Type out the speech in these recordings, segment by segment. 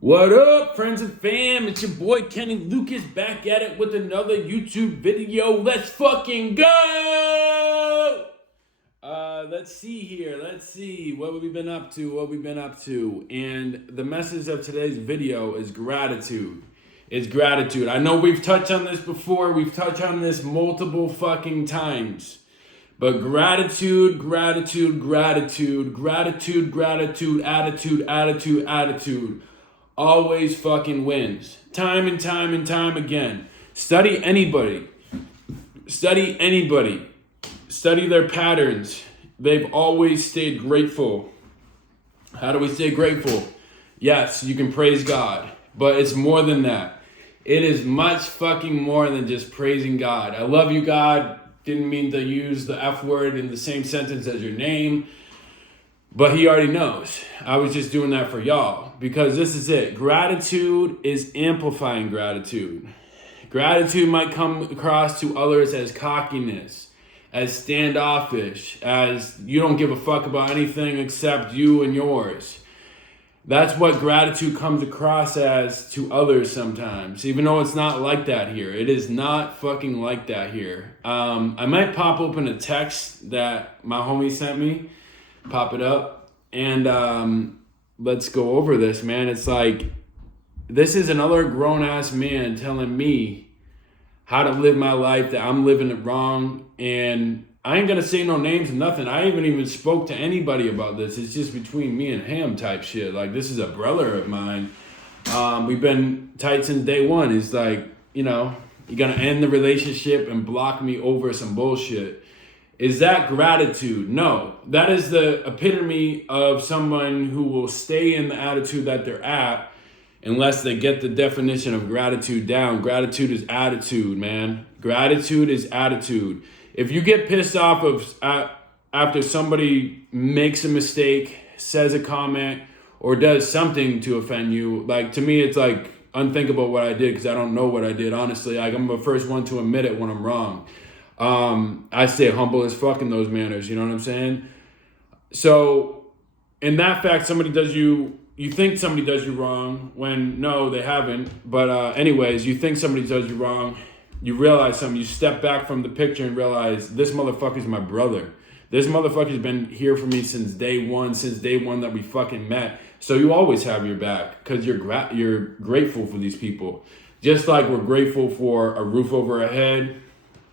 What up, friends and fam? It's your boy Kenny Lucas back at it with another YouTube video. Let's fucking go! Let's see here. Let's see what we've been up to. And the message of today's video is gratitude. It's gratitude. I know we've touched on this before. We've touched on this multiple fucking times. But gratitude, attitude always fucking wins. Time and time again. Study anybody. Study their patterns. They've always stayed grateful. How do we stay grateful? Yes, you can praise God, but it's more than that. It is much fucking more than just praising God. I love you, God. Didn't mean to use the F word in the same sentence as your name, but he already knows. I was just doing that for y'all because this is it. Gratitude is amplifying gratitude. Gratitude might come across to others as cockiness, as standoffish, as you don't give a fuck about anything except you and yours. That's what gratitude comes across as to others sometimes, even though it's not like that here. It is not fucking like that here. I might pop open a text that my homie sent me, pop it up, and let's go over this, man. It's like, this is another grown-ass man telling me how to live my life, that I'm living it wrong, and I ain't gonna say no names or nothing. I haven't even spoke to anybody about this. It's just between me and him type shit. Like, this is a brother of mine. We've been tight since day one. He's like, you know, you're gonna end the relationship and block me over some bullshit. Is that gratitude? No. That is the epitome of someone who will stay in the attitude that they're at unless they get the definition of gratitude down. Gratitude is attitude, man. Gratitude is attitude. If you get pissed off after somebody makes a mistake, says a comment, or does something to offend you, like, to me, it's like unthinkable what I did because I don't know what I did, honestly. Like, I'm the first one to admit it when I'm wrong. I stay humble as fuck in those manners, you know what I'm saying? So, in that fact, you think somebody does you wrong when, no, they haven't. But anyways, you think somebody does you wrong. You realize something. You step back from the picture and realize this motherfucker's my brother. This motherfucker's been here for me since day one that we fucking met. So you always have your back because you're grateful for these people. Just like we're grateful for a roof over our head,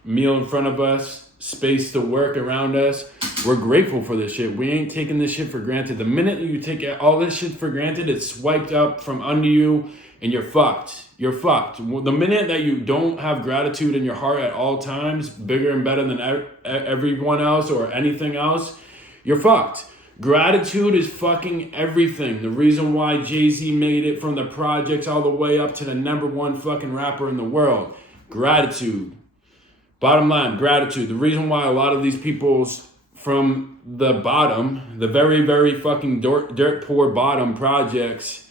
meal in front of us, space to work around us. We're grateful for this shit. We ain't taking this shit for granted. The minute you take all this shit for granted, it's swiped up from under you and you're fucked. You're fucked. The minute that you don't have gratitude in your heart at all times, bigger and better than everyone else or anything else, you're fucked. Gratitude is fucking everything. The reason why Jay-Z made it from the projects all the way up to the #1 fucking rapper in the world. Gratitude. Bottom line, gratitude. The reason why a lot of these people's from the bottom, the very, very fucking dirt poor bottom projects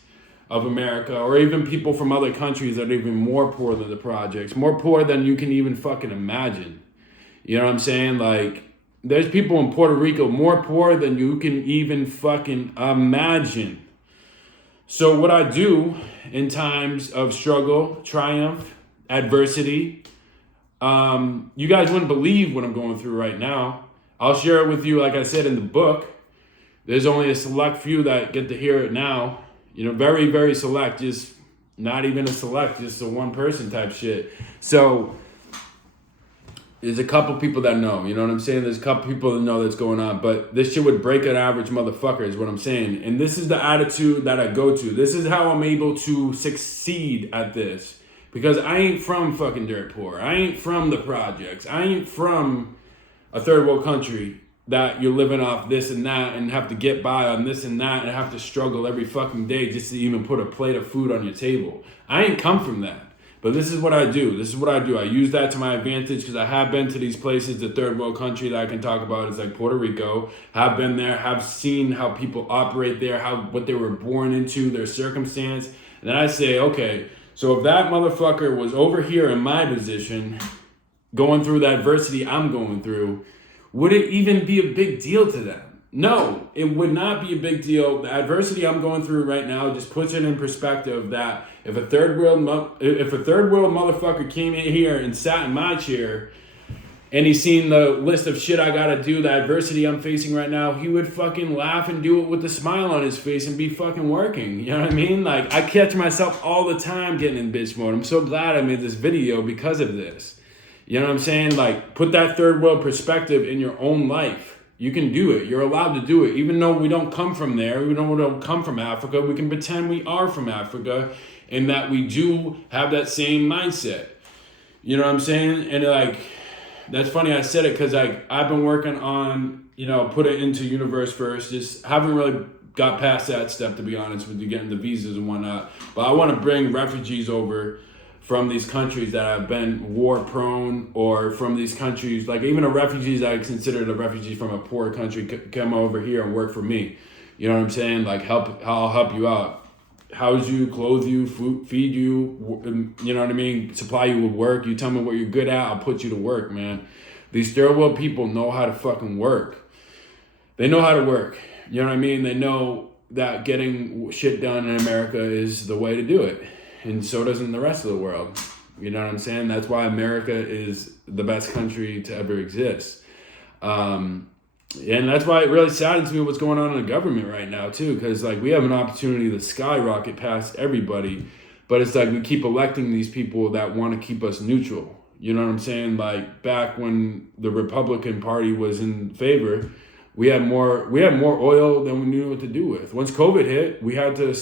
of America, or even people from other countries that are even more poor than the projects, more poor than you can even fucking imagine. You know what I'm saying? Like, there's people in Puerto Rico more poor than you can even fucking imagine. So what I do in times of struggle, triumph, adversity, you guys wouldn't believe what I'm going through right now. I'll share it with you, like I said in the book. There's only a select few that get to hear it now. You know, very, very select, just not even a select, just a one person type shit. So there's a couple people that know, you know what I'm saying? There's a couple people that know that's going on, but this shit would break an average motherfucker is what I'm saying. And this is the attitude that I go to. This is how I'm able to succeed at this. Because I ain't from fucking dirt poor. I ain't from the projects. I ain't from a third world country that you're living off this and that and have to get by on this and that and have to struggle every fucking day just to even put a plate of food on your table. I ain't come from that. But this is what I do. I use that to my advantage because I have been to these places, the third world country that I can talk about is like Puerto Rico. Have been there, have seen how people operate there, what they were born into, their circumstance. And then I say, okay, so if that motherfucker was over here in my position, going through the adversity I'm going through, would it even be a big deal to them? No, it would not be a big deal. The adversity I'm going through right now just puts it in perspective that if a third world motherfucker came in here and sat in my chair and he's seen the list of shit I gotta do, the adversity I'm facing right now, he would fucking laugh and do it with a smile on his face and be fucking working. You know what I mean? Like, I catch myself all the time getting in bitch mode. I'm so glad I made this video because of this. You know what I'm saying? Like, put that third world perspective in your own life. You can do it. You're allowed to do it. Even though we don't come from there, we don't come from Africa, we can pretend we are from Africa and that we do have that same mindset. You know what I'm saying? And like, that's funny I said it because I've been working on, put it into universe first. Just haven't really got past that step, to be honest with you, getting the visas and whatnot. But I want to bring refugees over from these countries that have been war prone, or from these countries, like even the refugees I consider a refugee from a poor country come over here and work for me. You know what I'm saying? Like, I'll help you out. House you, clothe you, feed you, you know what I mean? Supply you with work. You tell me what you're good at, I'll put you to work, man. These third world people know how to fucking work. They know how to work. You know what I mean? They know that getting shit done in America is the way to do it. And so doesn't the rest of the world. You know what I'm saying? That's why America is the best country to ever exist. And that's why it really saddens me what's going on in the government right now, too. Because, like, we have an opportunity to skyrocket past everybody. But it's like we keep electing these people that want to keep us neutral. You know what I'm saying? Like, back when the Republican Party was in favor, we had more oil than we knew what to do with. Once COVID hit, we had to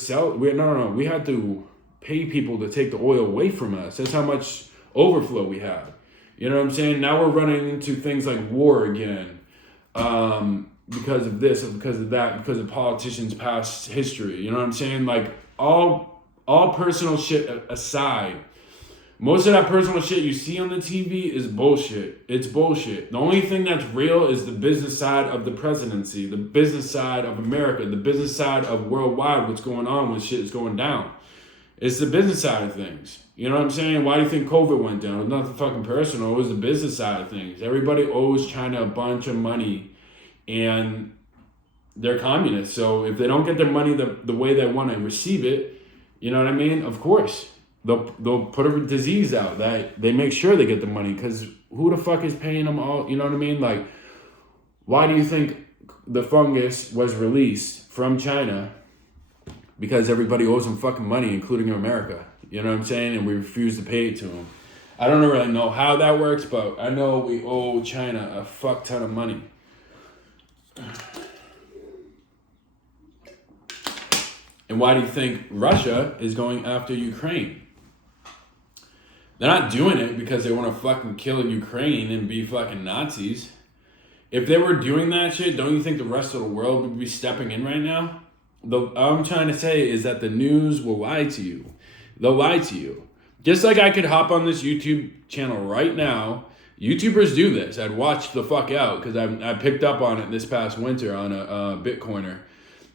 we had to pay people to take the oil away from us. That's how much overflow we had. You know what I'm saying? Now we're running into things like war again, because of this, because of that, because of politicians' past history. You know what I'm saying? Like, all personal shit aside, most of that personal shit you see on the TV is bullshit. It's bullshit. The only thing that's real is the business side of the presidency, the business side of America, the business side of worldwide, what's going on when shit is going down. It's the business side of things. You know what I'm saying? Why do you think COVID went down? It was nothing fucking personal. It was the business side of things. Everybody owes China a bunch of money, and they're communists. So if they don't get their money the way they want to receive it, you know what I mean? Of course, they'll put a disease out that they make sure they get the money, because who the fuck is paying them all? You know what I mean? Like, why do you think the fungus was released from China? Because everybody owes them fucking money, including America. You know what I'm saying? And we refuse to pay it to them. I don't really know how that works, but I know we owe China a fuck ton of money. And why do you think Russia is going after Ukraine? They're not doing it because they want to fucking kill Ukraine and be fucking Nazis. If they were doing that shit, don't you think the rest of the world would be stepping in right now? All I'm trying to say is that the news will lie to you. They'll lie to you. Just like I could hop on this YouTube channel right now. YouTubers do this. I'd watch the fuck out because I picked up on it this past winter on a Bitcoiner.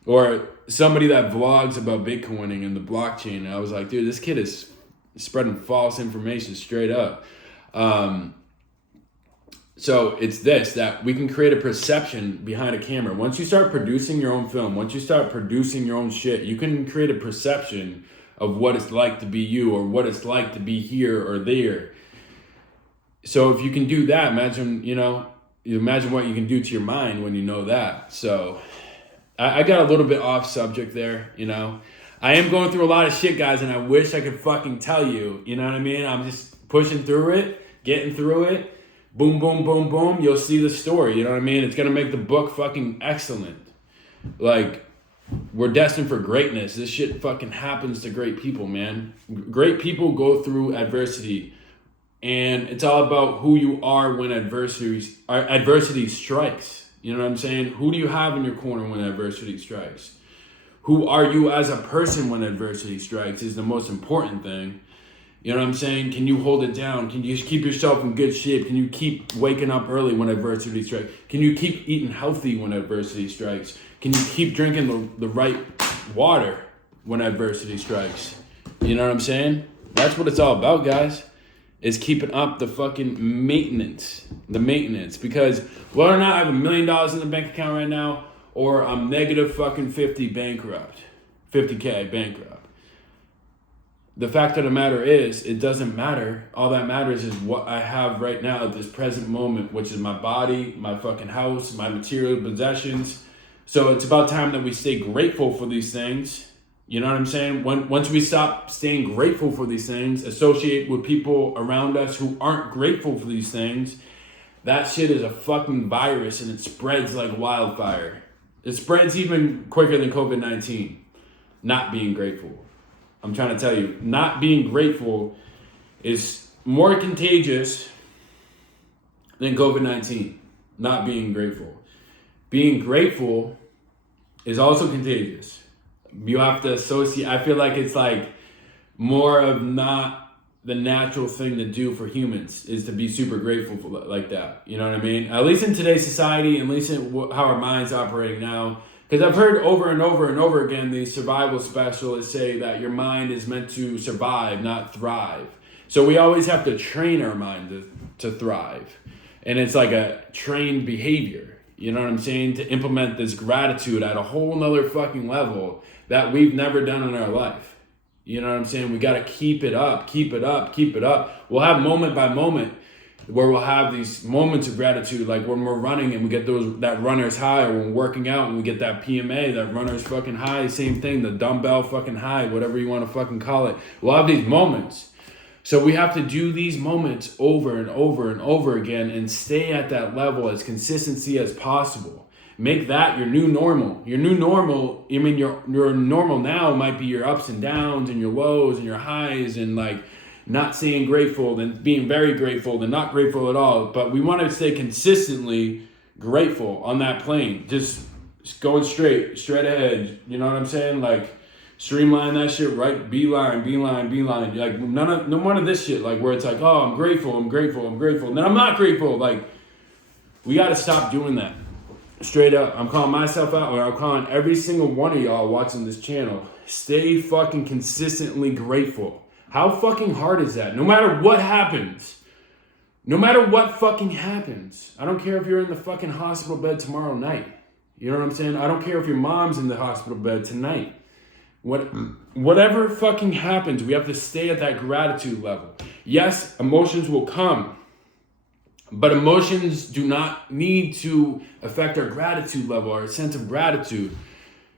Or somebody that vlogs about Bitcoining and the blockchain. And I was like, dude, this kid is spreading false information straight up. So it's this, that we can create a perception behind a camera. Once you start producing your own film, once you start producing your own shit, you can create a perception of what it's like to be you, or what it's like to be here or there. So if you can do that, imagine what you can do to your mind when you know that. So I got a little bit off subject there, I am going through a lot of shit, guys, and I wish I could fucking tell you, you know what I mean? I'm just pushing through it, getting through it. Boom, boom, boom, boom. You'll see the story. You know what I mean? It's going to make the book fucking excellent. Like, we're destined for greatness. This shit fucking happens to great people, man. Great people go through adversity. And it's all about who you are when adversity strikes. You know what I'm saying? Who do you have in your corner when adversity strikes? Who are you as a person when adversity strikes is the most important thing. You know what I'm saying? Can you hold it down? Can you keep yourself in good shape? Can you keep waking up early when adversity strikes? Can you keep eating healthy when adversity strikes? Can you keep drinking the right water when adversity strikes? You know what I'm saying? That's what it's all about, guys. Is keeping up the fucking maintenance. The maintenance. Because whether or not I have $1 million in the bank account right now, or I'm negative fucking 50 bankrupt, 50K bankrupt. The fact of the matter is, it doesn't matter. All that matters is what I have right now at this present moment, which is my body, my fucking house, my material possessions. So it's about time that we stay grateful for these things. You know what I'm saying? Once we stop staying grateful for these things, associate with people around us who aren't grateful for these things, that shit is a fucking virus and it spreads like wildfire. It spreads even quicker than COVID-19. Not being grateful. I'm trying to tell you, not being grateful is more contagious than COVID-19. Not being grateful. Being grateful is also contagious. You have to associate. I feel like it's like more of not the natural thing to do for humans is to be super grateful for like that. You know what I mean? At least in today's society, at least in how our minds operating now. Because I've heard over and over and over again these survival specialists say that your mind is meant to survive, not thrive. So we always have to train our mind to thrive. And it's like a trained behavior, you know what I'm saying? To implement this gratitude at a whole nother fucking level that we've never done in our life. You know what I'm saying? We got to keep it up, keep it up, keep it up. We'll have moment by moment where we'll have these moments of gratitude, like when we're running and we get that runner's high, or when we're working out and we get that PMA, that runner's fucking high, same thing, the dumbbell fucking high, whatever you want to fucking call it. We'll have these moments. So we have to do these moments over and over and over again and stay at that level as consistency as possible. Make that your new normal. Your new normal, I mean, your normal now might be your ups and downs and your lows and your highs and like not staying grateful, then being very grateful, then not grateful at all. But we want to stay consistently grateful on that plane. Just going straight ahead. You know what I'm saying? Like streamline that shit, right? Beeline. Like no one of this shit, like where it's like, oh, I'm grateful. And then I'm not grateful. Like we got to stop doing that. Straight up. I'm calling myself out, or I'm calling every single one of y'all watching this channel. Stay fucking consistently grateful. How fucking hard is that? No matter what happens. No matter what fucking happens. I don't care if you're in the fucking hospital bed tomorrow night. You know what I'm saying? I don't care if your mom's in the hospital bed tonight. Whatever fucking happens, we have to stay at that gratitude level. Yes, emotions will come. But emotions do not need to affect our gratitude level, our sense of gratitude.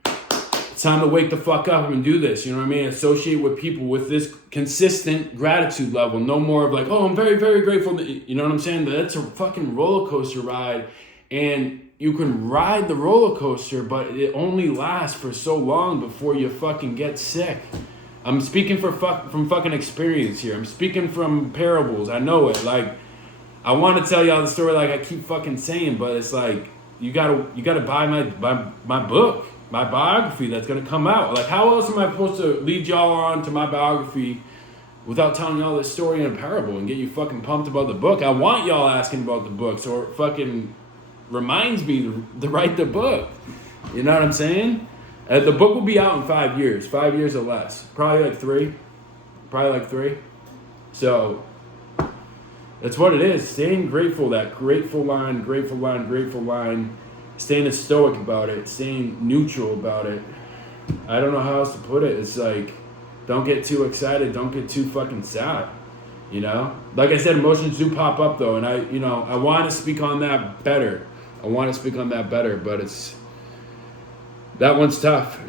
It's time to wake the fuck up and do this, you know what I mean? Associate with people with this consistent gratitude level. No more of like, oh, I'm very, very grateful. You know what I'm saying? That's a fucking roller coaster ride. And you can ride the roller coaster, but it only lasts for so long before you fucking get sick. I'm speaking from fucking experience here. I'm speaking from parables. I know it. Like, I want to tell y'all the story like I keep fucking saying, but it's like, you gotta buy my book. My biography that's gonna come out. Like, how else am I supposed to lead y'all on to my biography without telling y'all this story in a parable and get you fucking pumped about the book? I want y'all asking about the book, so it fucking reminds me to write the book. You know what I'm saying? The book will be out in 5 years, 5 years or less. Probably like three. So that's what it is. Staying grateful, that grateful line. Staying stoic about it, staying neutral about it. I don't know how else to put it. It's like, don't get too excited, don't get too fucking sad, you know? Like I said, emotions do pop up though, and I want to speak on that better. But it's, that one's tough,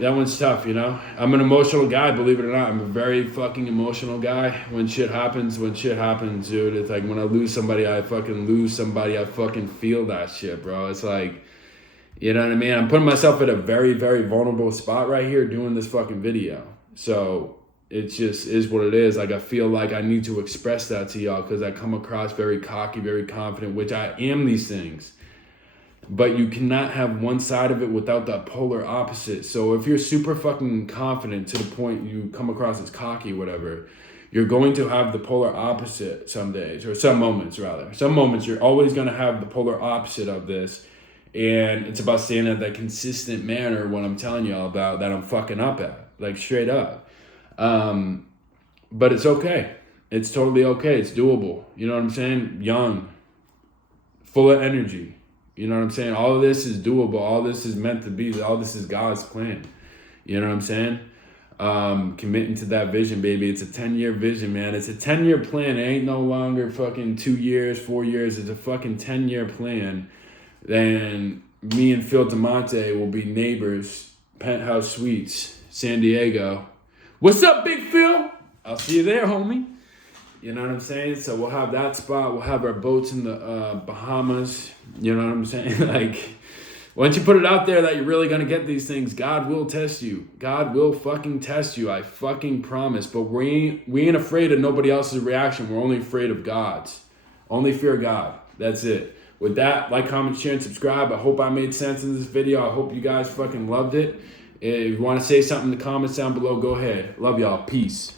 you know? I'm an emotional guy, believe it or not. I'm a very fucking emotional guy. When shit happens, dude, it's like when I lose somebody, I fucking feel that shit, bro. It's like, you know what I mean? I'm putting myself in a very, very vulnerable spot right here doing this fucking video. So it just is what it is. Like, I feel like I need to express that to y'all because I come across very cocky, very confident, which I am these things. But you cannot have one side of it without that polar opposite. So if you're super fucking confident to the point you come across as cocky, whatever, you're going to have the polar opposite some days, or some moments rather. Some moments you're always going to have the polar opposite of this. And it's about staying at that consistent manner, what I'm telling y'all about, that I'm fucking up at, like straight up. But it's okay. It's totally okay. It's doable. You know what I'm saying? Young, full of energy, You know what I'm saying? All of this is doable. All this is meant to be. All this is God's plan. You know what I'm saying? Committing to that vision, baby. It's a 10-year vision, man. It's a 10-year plan. It ain't no longer fucking 2 years, 4 years. It's a fucking 10-year plan. Then me and Phil DeMonte will be neighbors, Penthouse Suites, San Diego. What's up, Big Phil? I'll see you there, homie. You know what I'm saying? So we'll have that spot. We'll have our boats in the Bahamas. You know what I'm saying? Like, once you put it out there that you're really going to get these things, God will test you. God will fucking test you. I fucking promise. But we ain't afraid of nobody else's reaction. We're only afraid of God's. Only fear God. That's it. With that, like, comment, share, and subscribe. I hope I made sense in this video. I hope you guys fucking loved it. If you want to say something in the comments down below, go ahead. Love y'all. Peace.